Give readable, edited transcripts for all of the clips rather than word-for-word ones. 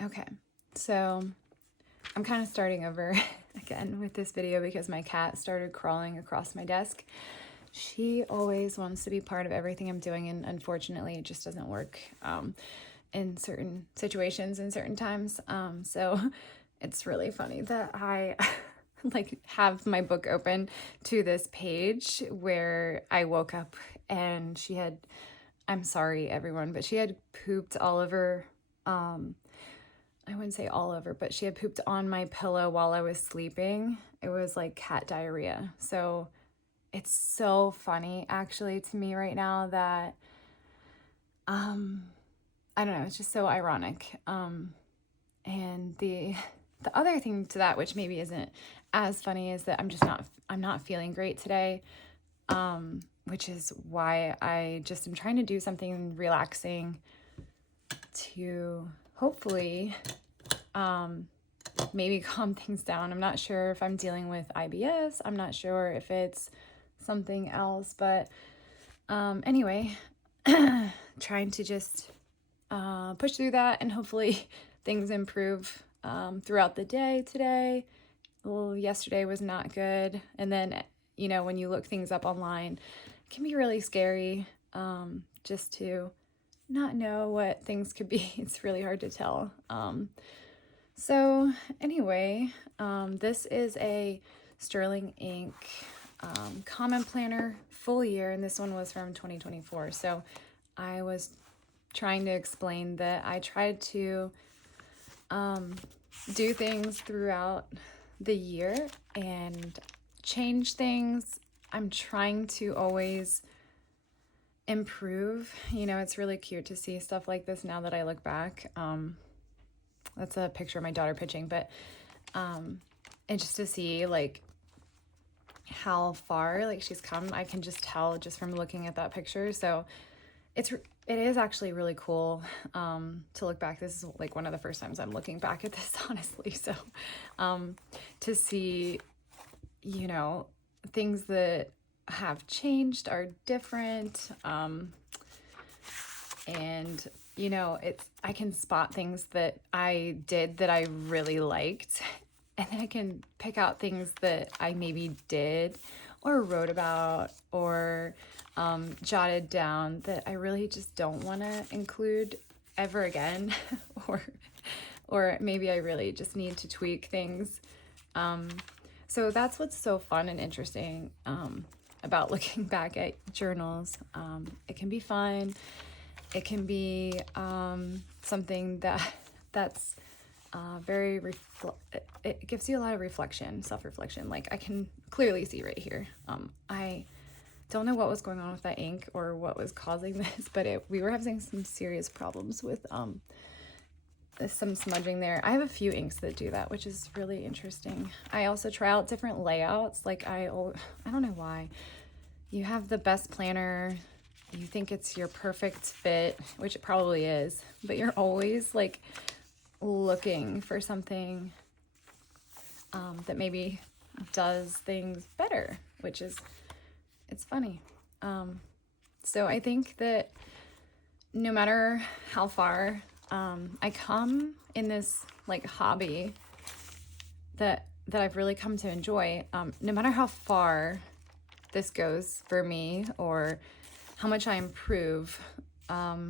Okay, so I'm kind of starting over again with this video because my cat started crawling across my desk. She always wants to be part of everything I'm doing, and unfortunately it just doesn't work in certain situations and certain times. So it's really funny that I like have my book open to this page where I woke up and she had, I'm sorry everyone, but she had pooped all over, I wouldn't say all over, but she had pooped on my pillow while I was sleeping. It was like cat diarrhea. So it's so funny actually to me right now that I don't know, it's just so ironic. And the other thing to that, which maybe isn't as funny, is that I'm not feeling great today. Which is why I just am trying to do something relaxing to hopefully maybe calm things down. I'm not sure if I'm dealing with IBS. I'm not sure if it's something else, but anyway, trying to just push through that and hopefully things improve throughout the day today. Well, yesterday was not good. And then, you know, when you look things up online, it can be really scary just to not know what things could be. It's really hard to tell. So anyway, this is a Sterling Ink Common Planner full year, and this one was from 2024. So I was trying to explain that I tried to do things throughout the year and change things. I'm trying to always improve. You know, it's really cute to see stuff like this now that I look back. That's a picture of my daughter pitching, but and just to see like how far like she's come, I can just tell just from looking at that picture. So it is actually really cool to look back. This is like one of the first times I'm looking back at this, honestly. So to see, you know, things that have changed are different. And you know, I can spot things that I did that I really liked, and then I can pick out things that I maybe did or wrote about or jotted down that I really just don't want to include ever again, or maybe I really just need to tweak things. So that's what's so fun and interesting about looking back at journals. It can be fun. It can be something that's very it gives you a lot of reflection, self-reflection. Like I can clearly see right here. I don't know what was going on with that ink or what was causing this, but we were having some serious problems with some smudging there. I have a few inks that do that, which is really interesting. I also try out different layouts. Like I don't know why. You have the best planner, you think it's your perfect fit, which it probably is, but you're always like looking for something that maybe does things better, which is, it's funny. So I think that no matter how far I come in this like hobby that I've really come to enjoy, no matter how far this goes for me or how much I improve, I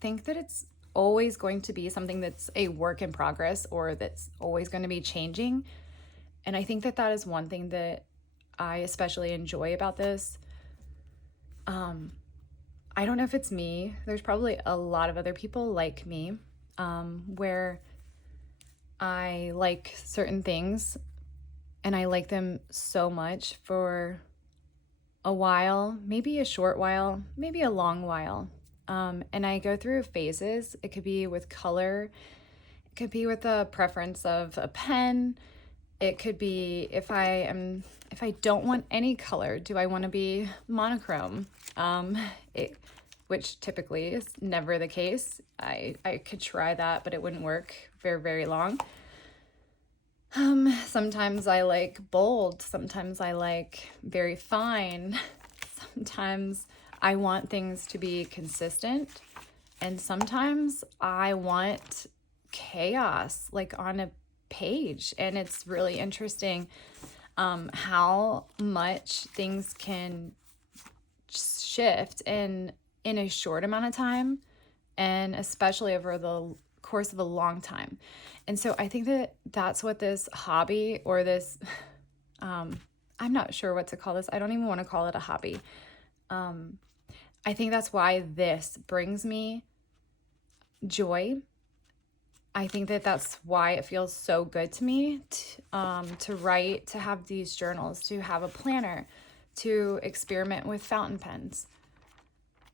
think that it's always going to be something that's a work in progress or that's always going to be changing. And I think that that is one thing that I especially enjoy about this. I don't know if it's me. There's probably a lot of other people like me, where I like certain things and I like them so much for a while, maybe a short while, maybe a long while. And I go through phases. It could be with color, it could be with a preference of a pen. It could be if I don't want any color, do I want to be monochrome? Which typically is never the case. I could try that, but it wouldn't work very, very long. Sometimes I like bold, sometimes I like very fine, sometimes I want things to be consistent. And sometimes I want chaos, like on a page. And it's really interesting how much things can shift in a short amount of time, and especially over the course of a long time. And so I think that that's what this hobby, or this, I'm not sure what to call this. I don't even want to call it a hobby. I think that's why this brings me joy. I think that that's why it feels so good to me to write, to have these journals, to have a planner, to experiment with fountain pens,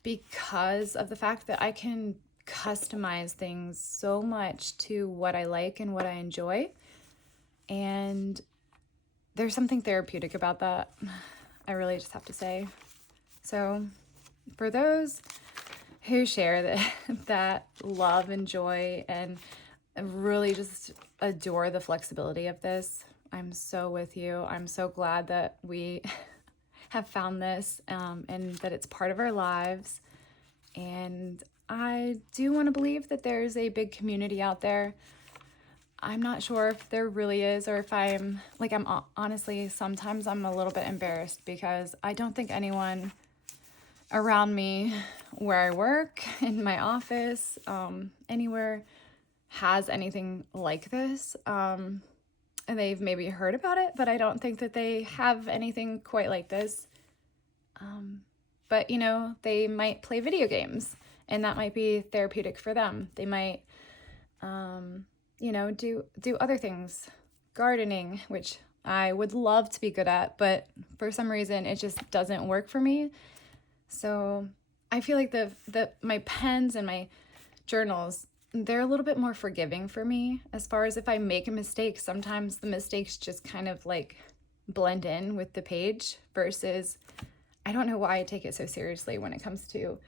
because of the fact that I can customize things so much to what I like and what I enjoy. And there's something therapeutic about that, I really just have to say. So for those who share that love and joy and really just adore the flexibility of this, I'm so with you. I'm so glad that we have found this, and that it's part of our lives. And I do want to believe that there's a big community out there. I'm not sure if there really is, or if I'm honestly, sometimes I'm a little bit embarrassed because I don't think anyone around me, where I work, in my office, anywhere, has anything like this. And they've maybe heard about it, but I don't think that they have anything quite like this. But they might play video games, and that might be therapeutic for them. They might, do other things, gardening, which I would love to be good at, but for some reason it just doesn't work for me. So I feel like my pens and my journals, they're a little bit more forgiving for me. As far as if I make a mistake, sometimes the mistakes just kind of like blend in with the page, versus I don't know why I take it so seriously when it comes to,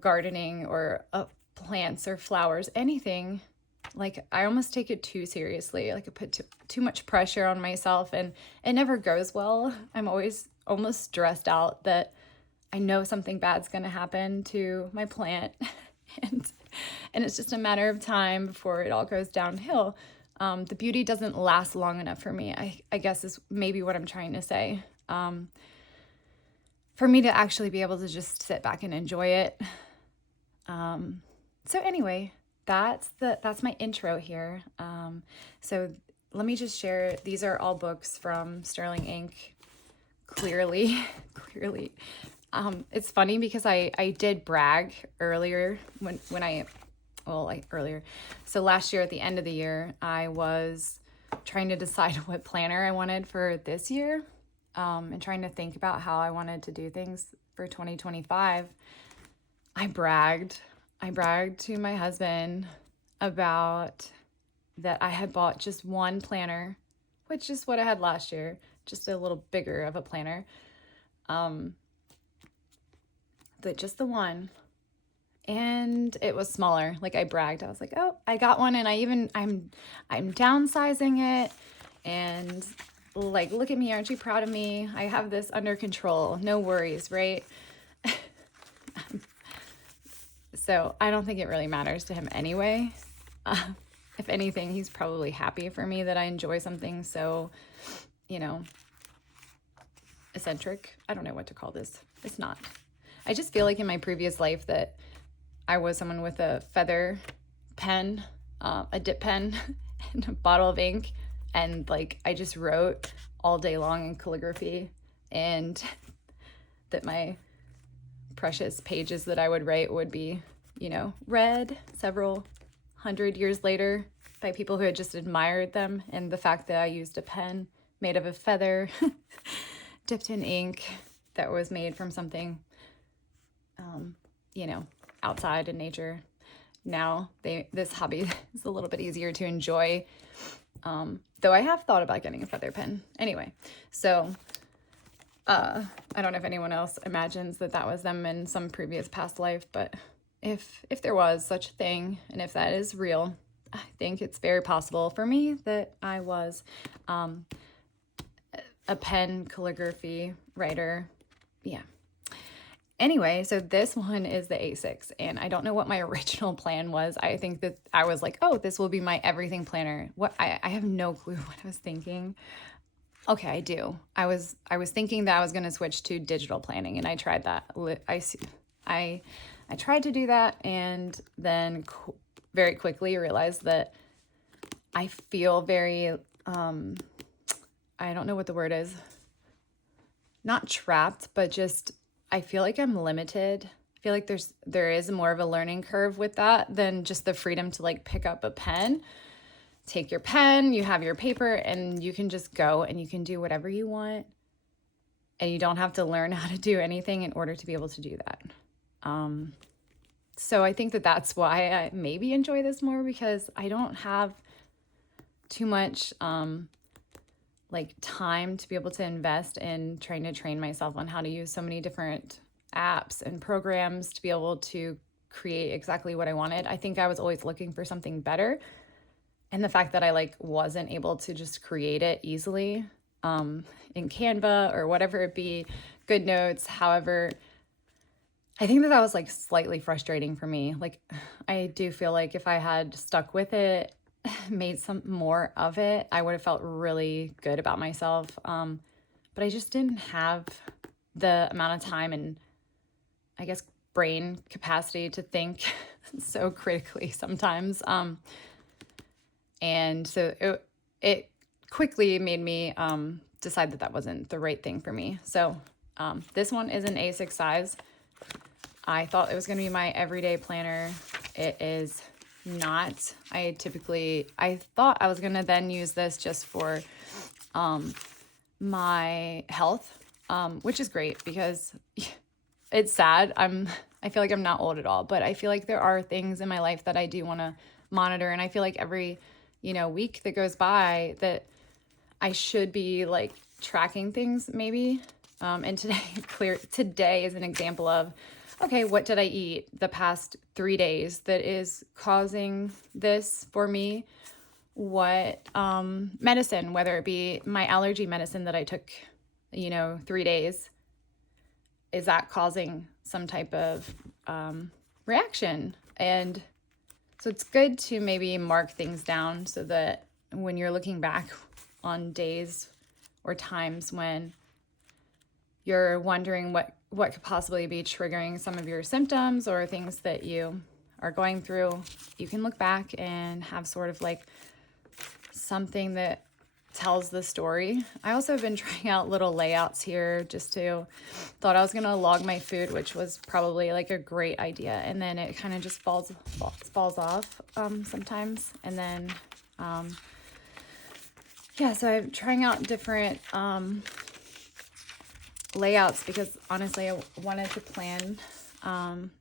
gardening or plants or flowers, anything. Like I almost take it too seriously. Like I put too much pressure on myself, and it never goes well. I'm always almost stressed out that I know something bad's going to happen to my plant. and it's just a matter of time before it all goes downhill. The beauty doesn't last long enough for me, I guess is maybe what I'm trying to say. For me to actually be able to just sit back and enjoy it. So anyway, that's my intro here. So let me just share, these are all books from Sterling Inc. Clearly. It's funny because I did brag earlier earlier. So last year at the end of the year, I was trying to decide what planner I wanted for this year, and trying to think about how I wanted to do things for 2025. I bragged to my husband about that I had bought just one planner, which is what I had last year, just a little bigger of a planner. Just the one. And it was smaller. Like I bragged. I was like, "Oh, I got one," and I'm downsizing it, and like, look at me, aren't you proud of me? I have this under control. No worries, right? So I don't think it really matters to him anyway. If anything, he's probably happy for me that I enjoy something so, eccentric. I don't know what to call this. It's not. I just feel like in my previous life that I was someone with a feather pen, a dip pen, and a bottle of ink, and like I just wrote all day long in calligraphy, and that my precious pages that I would write would be, read several hundred years later by people who had just admired them, and the fact that I used a pen made of a feather dipped in ink that was made from something outside in nature. Now this hobby is a little bit easier to enjoy, though I have thought about getting a feather pen. Anyway, so I don't know if anyone else imagines that was them in some previous past life, but if there was such a thing, and if that is real, I think it's very possible for me that I was a pen calligraphy writer. Yeah. Anyway, so this one is the A6, and I don't know what my original plan was. I think that I was like, oh, this will be my everything planner. What I have no clue what I was thinking. Okay, I do. I was thinking that I was going to switch to digital planning, and I tried that. I tried to do that, and then very quickly realized that I feel very I don't know what the word is. Not trapped, but just I feel like I'm limited. I feel like there is more of a learning curve with that than just the freedom to like pick up a pen, take your pen, you have your paper, and you can just go and you can do whatever you want. And you don't have to learn how to do anything in order to be able to do that. So I think that that's why I maybe enjoy this more, because I don't have too much like time to be able to invest in trying to train myself on how to use so many different apps and programs to be able to create exactly what I wanted. I think I was always looking for something better. And the fact that I like wasn't able to just create it easily in Canva or whatever it be, GoodNotes, however, I think that that was like slightly frustrating for me. Like, I do feel like if I had stuck with it, made some more of it, I would have felt really good about myself. But I just didn't have the amount of time and I guess brain capacity to think so critically sometimes. And so it quickly made me decide that that wasn't the right thing for me. So this one is an A6 size. I thought it was going to be my everyday planner. It is not. I thought I was going to then use this just for my health, which is great because it's sad. I feel like I'm not old at all, but I feel like there are things in my life that I do want to monitor. And I feel like every, week that goes by that I should be like tracking things maybe. And today is an example of, okay, what did I eat the past 3 days that is causing this for me? What medicine, whether it be my allergy medicine that I took, 3 days, is that causing some type of reaction? And so it's good to maybe mark things down so that when you're looking back on days or times when you're wondering what could possibly be triggering some of your symptoms or things that you are going through, you can look back and have sort of like something that tells the story. I also have been trying out little layouts here thought I was going to log my food, which was probably like a great idea. And then it kind of just falls off sometimes. And then, so I'm trying out different layouts because honestly, I wanted to plan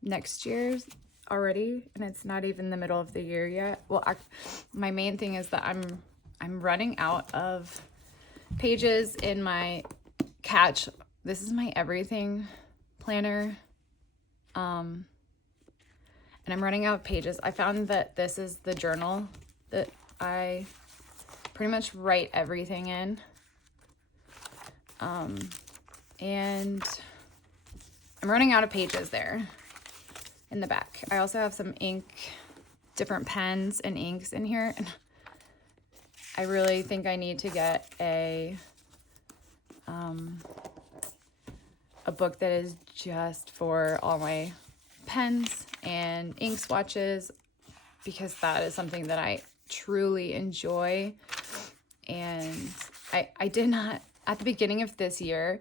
next year's already, and it's not even the middle of the year yet. Well, my main thing is that I'm running out of pages in my Catch. This is my everything planner, and I'm running out of pages. I found that this is the journal that I pretty much write everything in. And I'm running out of pages there in the back. I also have some different pens and inks in here. And I really think I need to get a book that is just for all my pens and ink swatches, because that is something that I truly enjoy. And I did not, at the beginning of this year,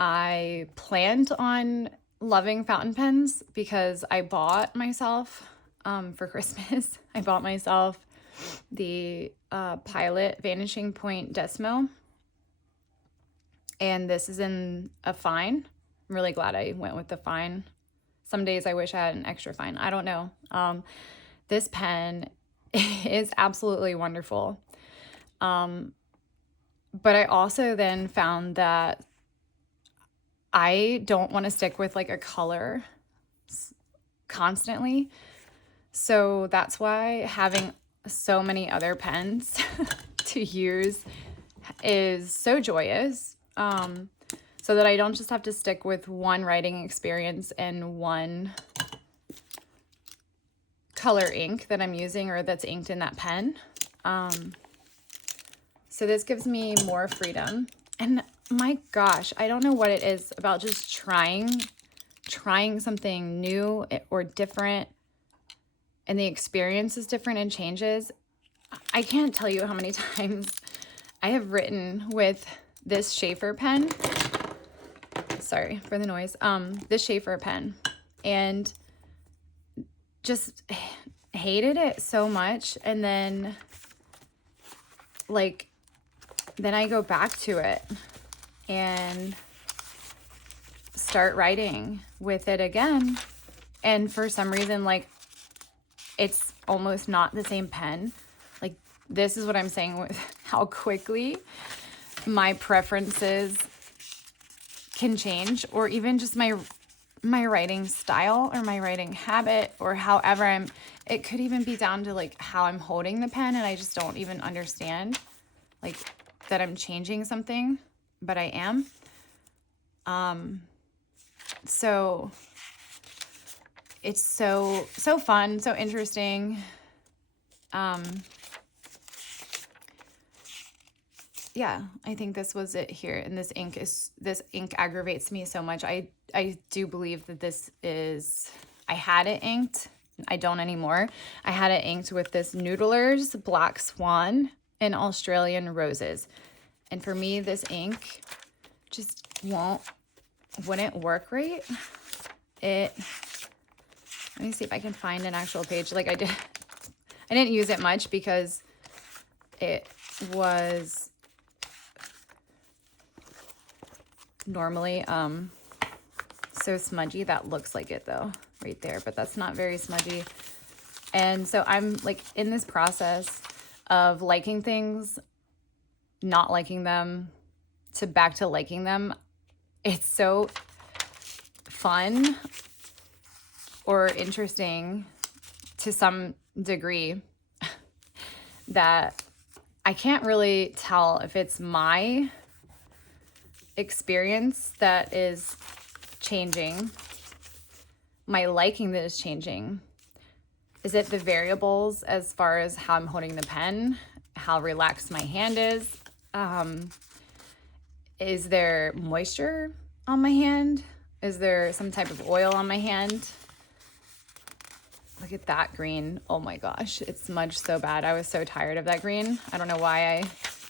I planned on loving fountain pens because I bought myself, for Christmas, I bought myself the Pilot Vanishing Point Decimo. And this is in a fine. I'm really glad I went with the fine. Some days I wish I had an extra fine. I don't know. This pen is absolutely wonderful. But I also then found that I don't want to stick with like a color constantly. So that's why having so many other so so that I don't just have to stick with one writing experience and one color ink that I'm using or that's inked in that pen. So this gives me more freedom. And my gosh, I don't know what it is about just trying something new or different, and the experience is different and changes. I can't tell you how many times I have written with this Schaefer pen. Sorry for the noise. This Schaefer pen, and just hated it so much. And then then I go back to it and start writing with it again. And for some reason, it's almost not the same pen. This is what I'm saying with how quickly my preferences can change, or even just my writing style or my writing habit, or however it could even be down to how I'm holding the pen, and I just don't even understand that I'm changing something, but I am. So it's so fun, so interesting. Yeah, I think this was it here. And this ink aggravates me so much. I do believe that I had it inked. I don't anymore. I had it inked with this Noodler's Black Swan and Australian Roses. And for me, this ink just wouldn't work right. Let me see if I can find an actual page. I didn't use it much because it was normally so smudgy. That looks like it though right there, but that's not very smudgy. And so I'm in this process of liking things, not liking them, to back to liking them. It's so fun or interesting to some degree that I can't really tell if it's my experience that is changing, my liking that is changing. Is it the variables as far as how I'm holding the pen, how relaxed my hand is? Is there moisture on my hand? Is there some type of oil on my hand? Look at that green. Oh my gosh, it smudged so bad. I was so tired of that green. I don't know why it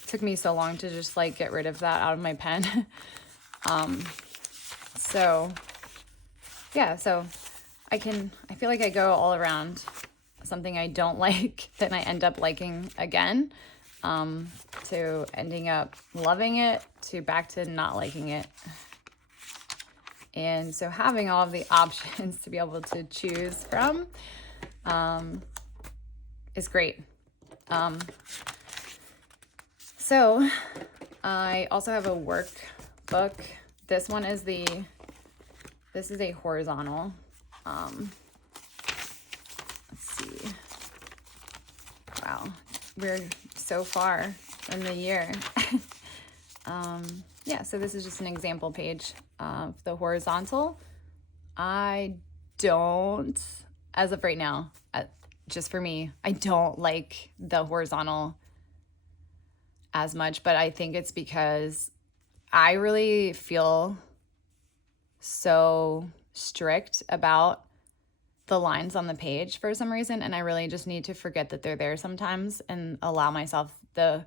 took me so long to just get rid of that out of my pen. So yeah, so I feel like I go all around something I don't like, then I end up liking again, to ending up loving it, to back to not liking it. And so having all of the options to be able to choose from is great. So I also have a workbook. This one is this is a horizontal. Let's see. Wow, we're so far in the year. Yeah, so this is just an example page of the horizontal. I don't, as of right now, just for me, I don't like the horizontal as much, but I think it's because I really feel so strict about the lines on the page for some reason, and I really just need to forget that they're there sometimes and allow myself to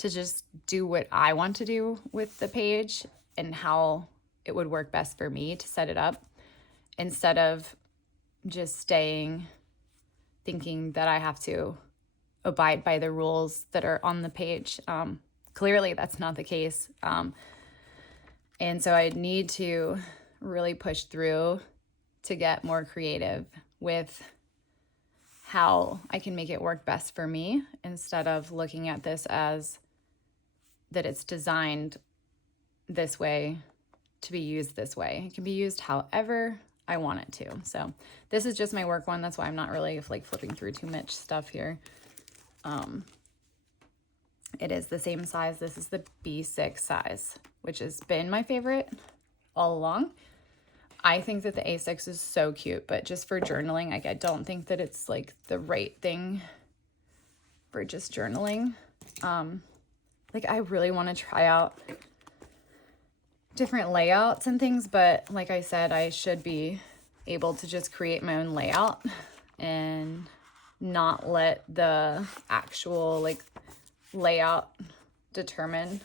just do what I want to do with the page and how it would work best for me to set it up, instead of just thinking that I have to abide by the rules that are on the page. Clearly that's not the case. And so I need to really push through to get more creative with how I can make it work best for me, instead of looking at this as that it's designed this way to be used this way. It can be used however I want it to. So this is just my work one. That's why I'm not really flipping through too much stuff here. It is the same size. This is the B6 size, which has been my favorite all along. I think that the A6 is so cute, but just for journaling, like I don't think that it's like the right thing for just journaling. Like I really want to try out different layouts and things, but like I said, I should be able to just create my own layout and not let the actual like layout determine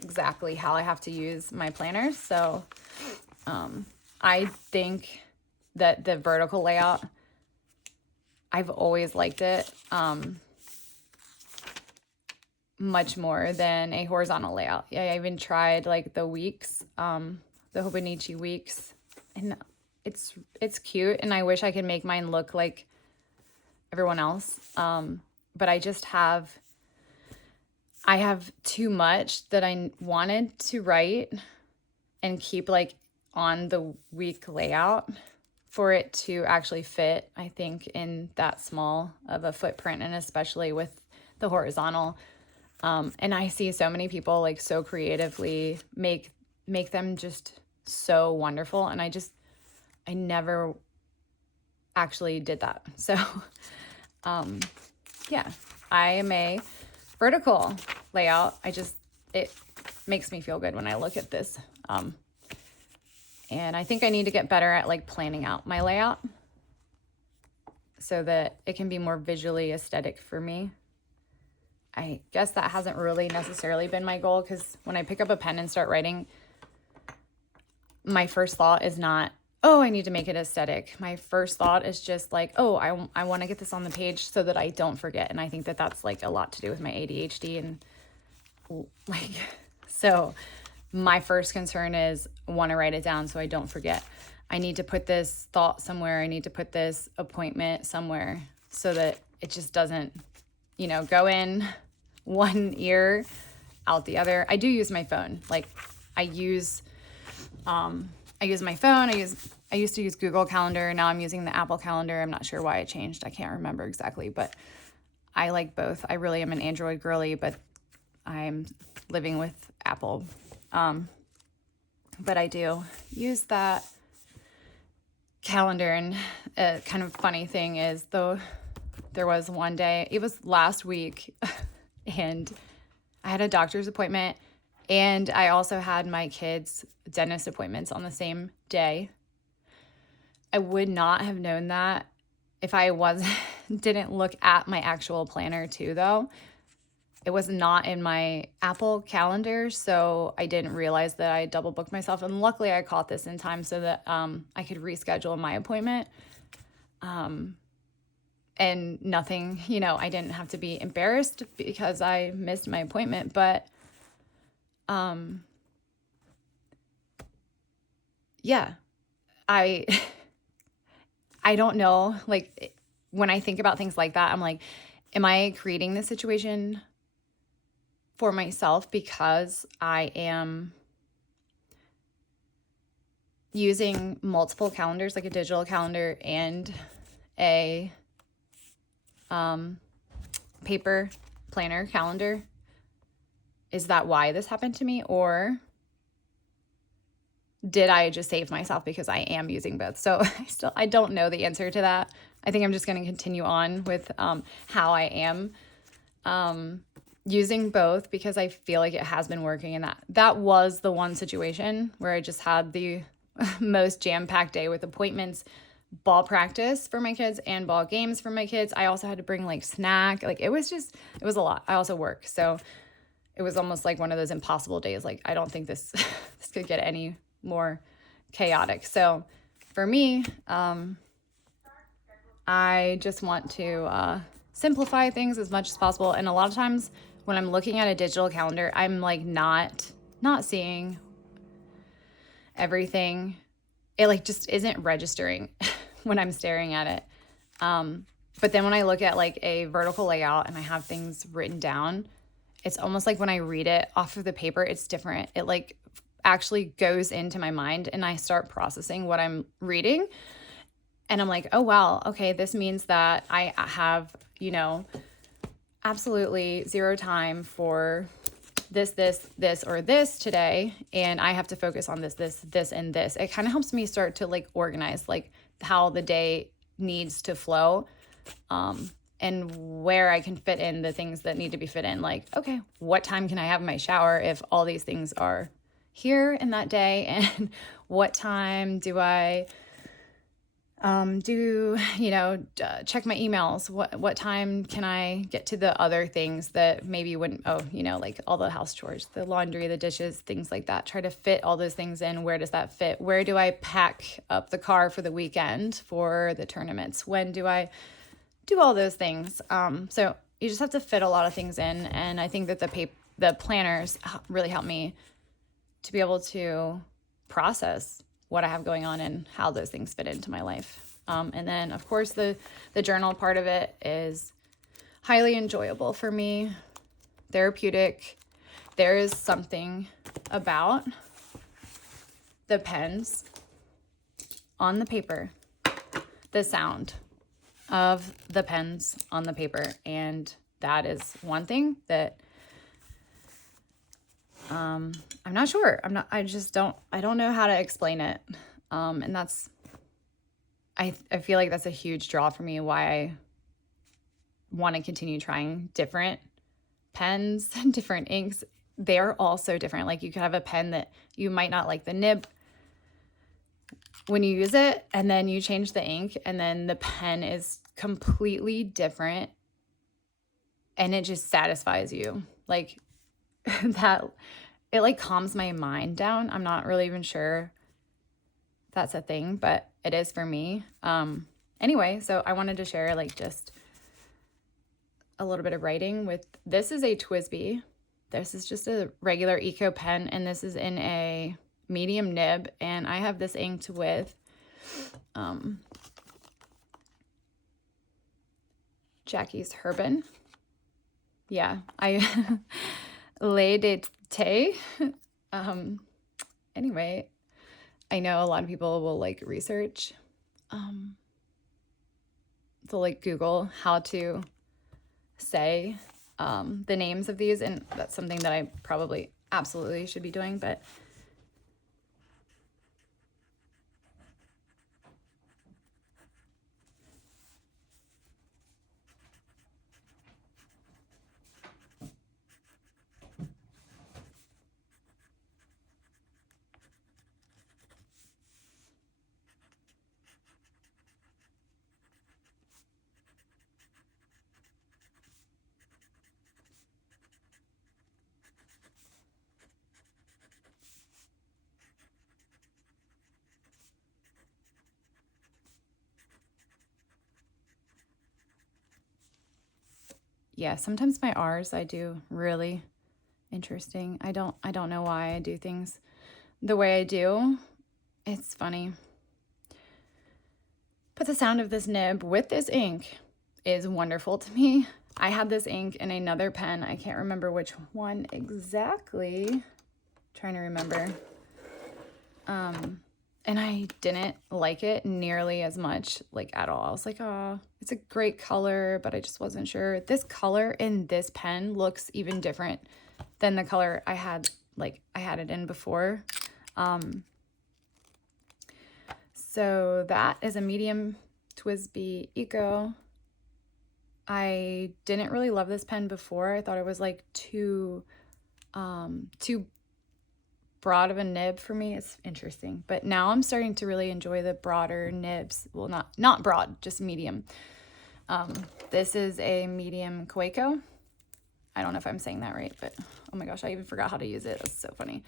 exactly how I have to use my planner. So I think that the vertical layout, I've always liked it much more than a horizontal layout. Yeah, I even tried like the weeks, the Hobonichi weeks, and it's cute, and I wish I could make mine look like everyone else. But I have too much that I wanted to write and keep like on the week layout for it to actually fit, I think, in that small of a footprint, and especially with the horizontal. And I see so many people like so creatively make them just so wonderful. And I never actually did that. So, yeah, I am a vertical layout. It makes me feel good when I look at this. And I think I need to get better at like planning out my layout so that it can be more visually aesthetic for me. I guess that hasn't really necessarily been my goal, because when I pick up a pen and start writing, my first thought is not, oh, I need to make it aesthetic. My first thought is just like, oh, I want to get this on the page so that I don't forget. And I think that that's like a lot to do with my ADHD. And like, so my first concern is want to write it down so I don't forget. I need to put this thought somewhere. I need to put this appointment somewhere so that it just doesn't, go in one ear, out the other. I do use my phone. Like I use my phone. I used to use Google Calendar. Now I'm using the Apple Calendar. I'm not sure why it changed. I can't remember exactly, but I like both. I really am an Android girly, but I'm living with Apple. But I do use that calendar. And a kind of funny thing is, though, there was one day, it was last week, and I had a doctor's appointment, and I also had my kids' dentist appointments on the same day. I would not have known that if I didn't look at my actual planner too, though. It was not in my Apple Calendar, so I didn't realize that I double booked myself. And luckily I caught this in time so that I could reschedule my appointment. And nothing, I didn't have to be embarrassed because I missed my appointment. But yeah, I don't know. Like when I think about things like that, I'm like, am I creating this situation for myself because I am using multiple calendars, like a digital calendar and a paper planner calendar? Is that why this happened to me? Or did I just save myself because I am using both? So I don't know the answer to that. I think I'm just going to continue on with how I am using both, because I feel like it has been working. And that was the one situation where I just had the most jam-packed day with appointments, ball practice for my kids and ball games for my kids. I also had to bring like snack. Like it was a lot. I also work. So it was almost like one of those impossible days. Like I don't think this could get any more chaotic. So for me, I just want to simplify things as much as possible. And a lot of times when I'm looking at a digital calendar, I'm like not seeing everything. It like just isn't registering when I'm staring at it. But then when I look at like a vertical layout and I have things written down, it's almost like when I read it off of the paper, it's different. It like actually goes into my mind and I start processing what I'm reading. And I'm like, oh, wow, okay, this means that I have, absolutely zero time for this, or this today, and I have to focus on this, and this. It kind of helps me start to like organize like how the day needs to flow, and where I can fit in the things that need to be fit in. Like, okay, what time can I have my shower if all these things are here in that day? And what time do I check my emails? What time can I get to the other things that maybe wouldn't, like all the house chores, the laundry, the dishes, things like that. Try to fit all those things in. Where does that fit? Where do I pack up the car for the weekend for the tournaments? When do I do all those things? So you just have to fit a lot of things in. And I think that the planners really help me to be able to process what I have going on and how those things fit into my life. And then, of course, the journal part of it is highly enjoyable for me, therapeutic. There is something about the pens on the paper, the sound of the pens on the paper. And that is one thing that I'm not sure. I don't know how to explain it. And that's, I feel like that's a huge draw for me, why I want to continue trying different pens and different inks. They're all so different. Like, you could have a pen that you might not like the nib when you use it, and then you change the ink, and then the pen is completely different, and it just satisfies you. Like, that, it like calms my mind down. I'm not really even sure that's a thing, but it is for me. Anyway, so I wanted to share like just a little bit of writing with, this is a Twisbi. This is just a regular eco pen, and this is in a medium nib, and I have this inked with Jackie's Herbin. Yeah, I laid it tay. Anyway, I know a lot of people will like research, to like Google how to say the names of these, and that's something that I probably absolutely should be doing, but yeah, sometimes my R's I do really interesting. I don't know why I do things the way I do. It's funny. But the sound of this nib with this ink is wonderful to me. I had this ink in another pen. I can't remember which one exactly. Trying to remember. And I didn't like it nearly as much, like at all. I was like, oh, it's a great color, but I just wasn't sure. This color in this pen looks even different than the color I had it in before. So that is a medium Twisbi Eco. I didn't really love this pen before. I thought it was like too broad of a nib for me. It's interesting, but now I'm starting to really enjoy the broader nibs. Well, not broad, just medium. This is a medium Kaweco. I don't know if I'm saying that right, but oh my gosh, I even forgot how to use it. That's so funny.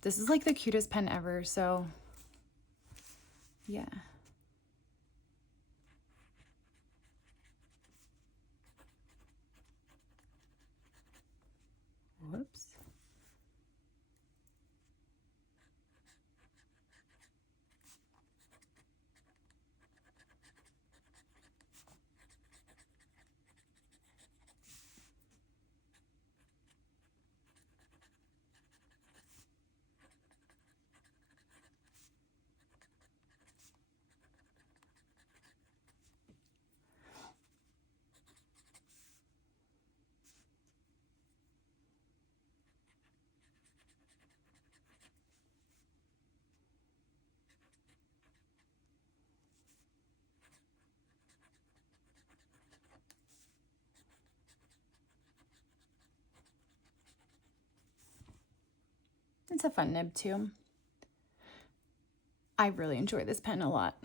This is like the cutest pen ever. So yeah. Whoops. It's a fun nib too. I really enjoy this pen a lot.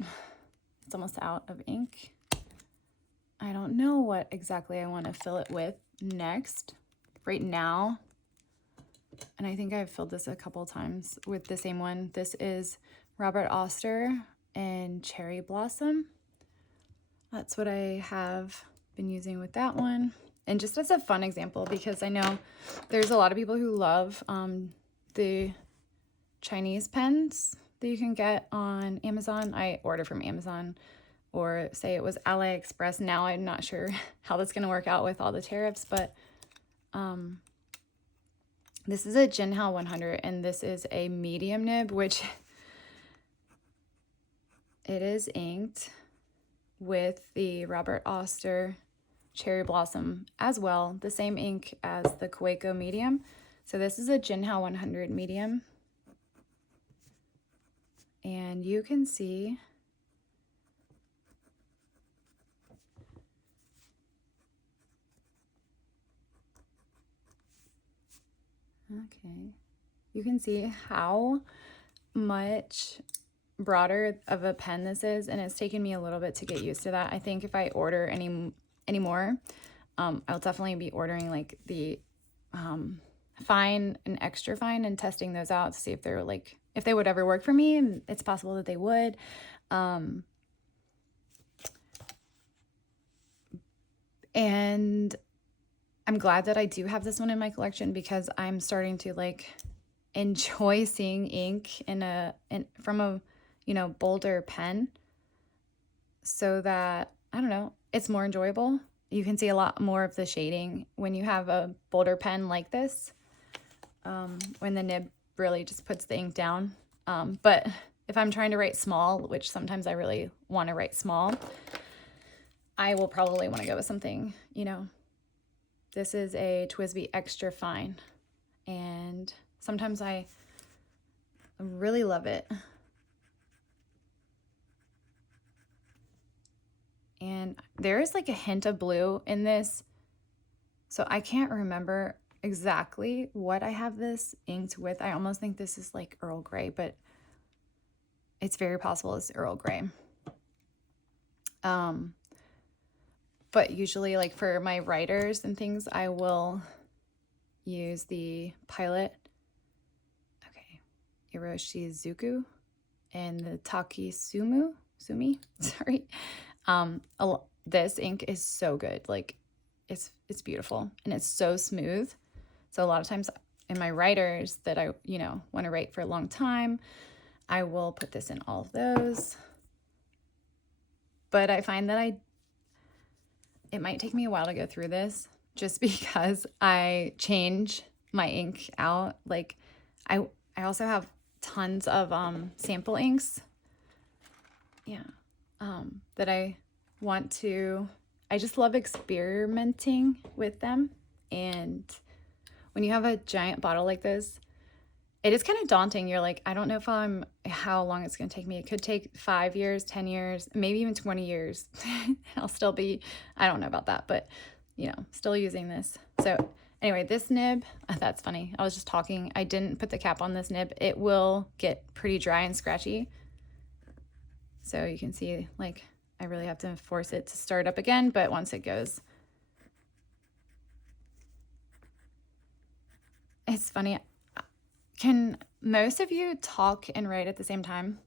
It's almost out of ink. I don't know what exactly I want to fill it with next. Right now, and I think I've filled this a couple times with the same one. This is Robert Oster and Cherry Blossom. That's what I have been using with that one. And just as a fun example, because I know there's a lot of people who love the Chinese pens that you can get on Amazon. I order from Amazon, or say it was AliExpress. Now I'm not sure how that's going to work out with all the tariffs, but this is a Jinhao 100, and this is a medium nib, which it is inked with the Robert Oster Cherry Blossom as well, the same ink as the Kaweco medium. So this is a Jinhao 100 medium. And you can see you can see how much broader of a pen this is, and it's taken me a little bit to get used to that. I think if I order any more, I'll definitely be ordering like the fine and extra fine and testing those out to see if they're like, if they would ever work for me, and it's possible that they would. And I'm glad that I do have this one in my collection, because I'm starting to like enjoy seeing ink from a, you know, bolder pen, so that, I don't know, it's more enjoyable. You can see a lot more of the shading when you have a bolder pen like this, when the nib really just puts the ink down. But if I'm trying to write small, which sometimes I really want to write small, I will probably want to go with something, you know. This is a Twisbi Extra Fine, and sometimes I really love it. And there is like a hint of blue in this, so I can't remember exactly what I have this inked with. I almost think this is like Earl Grey, but it's very possible it's Earl Grey. But usually, like for my writers and things, I will use the Pilot, Iroshizuku, and the Sumi, sorry. This ink is so good. Like it's beautiful, and it's so smooth. So a lot of times in my writers that I, you know, want to write for a long time, I will put this in all of those. But I find that it might take me a while to go through this, just because I change my ink out. Like I also have tons of sample inks, that I want to, I just love experimenting with them. And when you have a giant bottle like this, it is kind of daunting. You're like, I don't know how long it's going to take me. It could take 5 years, 10 years, maybe even 20 years. I'll still be, I don't know about that, but you know, still using this. So anyway, this nib, that's funny. I was just talking. I didn't put the cap on this nib. It will get pretty dry and scratchy. So you can see, like, I really have to force it to start up again, but once it goes, it's funny. Can most of you talk and write at the same time?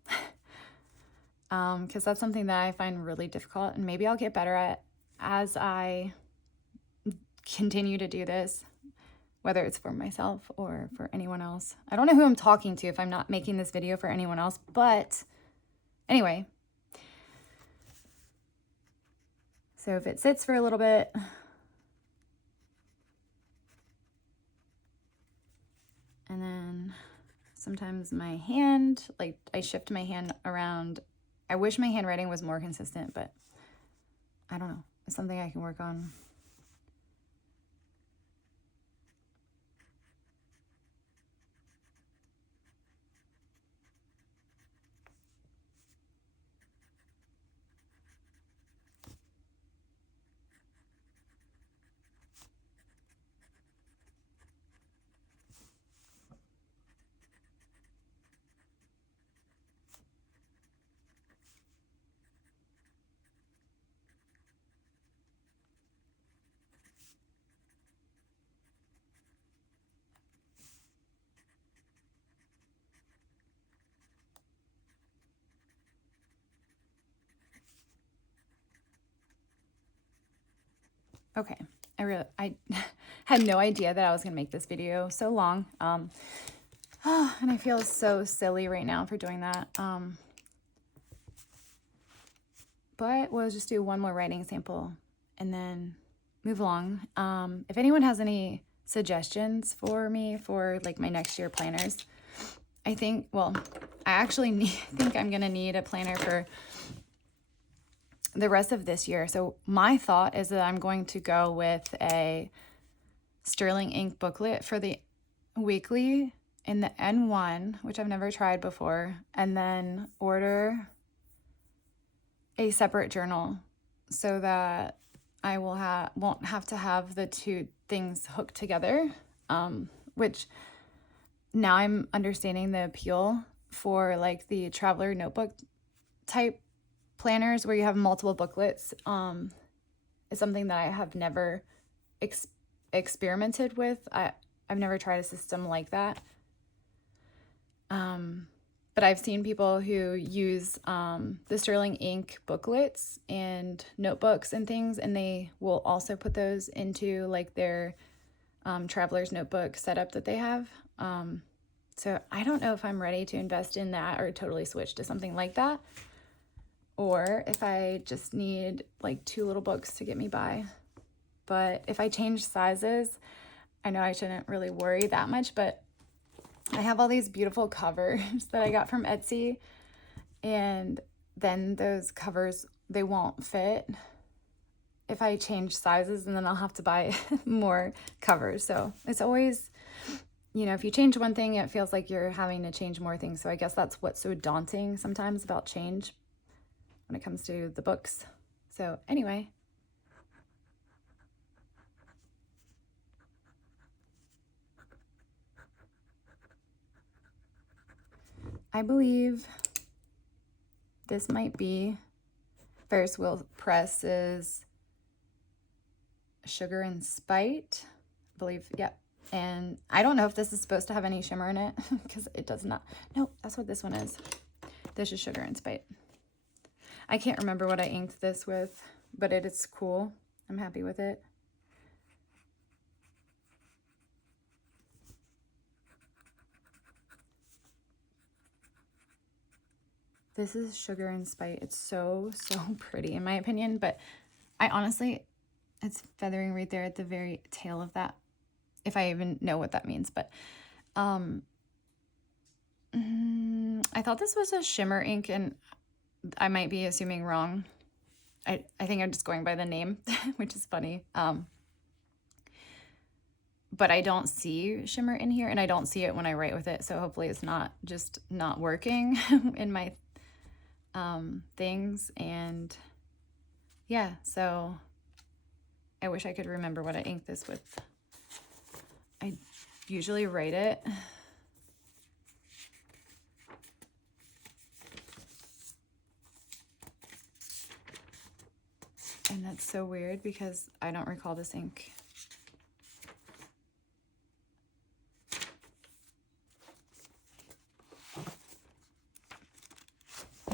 Because that's something that I find really difficult, and maybe I'll get better at as I continue to do this, whether it's for myself or for anyone else. I don't know who I'm talking to if I'm not making this video for anyone else, but anyway. So if it sits for a little bit, and then sometimes my hand, like I shift my hand around. I wish my handwriting was more consistent, but I don't know. It's something I can work on. Okay, I had no idea that I was gonna make this video so long. And I feel so silly right now for doing that. But we'll just do one more writing sample and then move along. If anyone has any suggestions for me for like my next year planners, I think, well, I actually think I'm gonna need a planner for the rest of this year. So my thought is that I'm going to go with a sterling ink booklet for the weekly in the N1, which I've never tried before, and then order a separate journal so that I won't have to have the two things hooked together, which now I'm understanding the appeal for like the traveler notebook type planners where you have multiple booklets. Is something that I have never experimented with. I've never tried a system like that. But I've seen people who use the sterling ink booklets and notebooks and things, and they will also put those into like their traveler's notebook setup that they have. So I don't know if I'm ready to invest in that or totally switch to something like that, or if I just need like 2 little books to get me by. But if I change sizes, I know I shouldn't really worry that much, but I have all these beautiful covers that I got from Etsy, and then those covers, they won't fit if I change sizes, and then I'll have to buy more covers. So it's always, you know, if you change one thing, it feels like you're having to change more things. So I guess that's what's so daunting sometimes about change when it comes to the books. So anyway. I believe this might be Ferris Wheel Press's Sugar and Spite. I believe, yep. And I don't know if this is supposed to have any shimmer in it because it does not. No, that's what this one is. This is Sugar and Spite. I can't remember what I inked this with, but it is cool. I'm happy with it. This is Sugar and Spite. It's so pretty in my opinion, but I honestly, it's feathering right there at the very tail of that, if I even know what that means. But I thought this was a shimmer ink, and I might be assuming wrong. I think I'm just going by the name, which is funny. But I don't see shimmer in here, and I don't see it when I write with it, so hopefully it's not just not working in my things. And yeah, so I wish I could remember what I inked this with. I usually write it. And that's so weird because I don't recall this ink.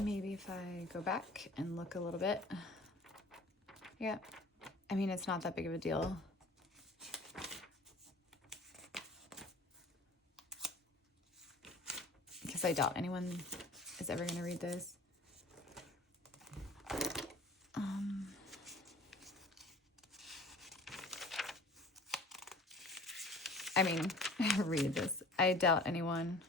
Maybe if I go back and look a little bit. Yeah, I mean, it's not that big of a deal. Because I doubt anyone is ever going to read this. I mean, read this. I doubt anyone.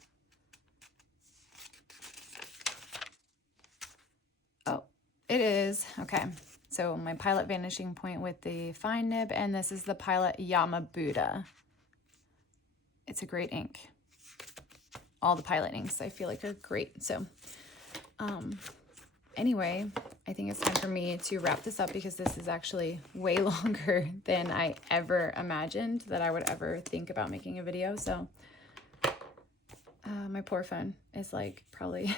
Oh, it is. Okay. So my Pilot Vanishing Point with the fine nib, and this is the Pilot Yamabuda. It's a great ink. All the Pilot inks I feel like are great. So anyway, I think it's time for me to wrap this up because this is actually way longer than I ever imagined that I would ever think about making a video. So my poor phone is like probably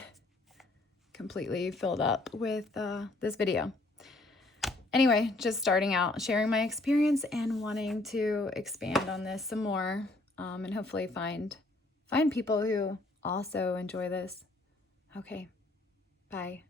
completely filled up with this video. Anyway, just starting out, sharing my experience and wanting to expand on this some more, and hopefully find people who also enjoy this. Okay, bye.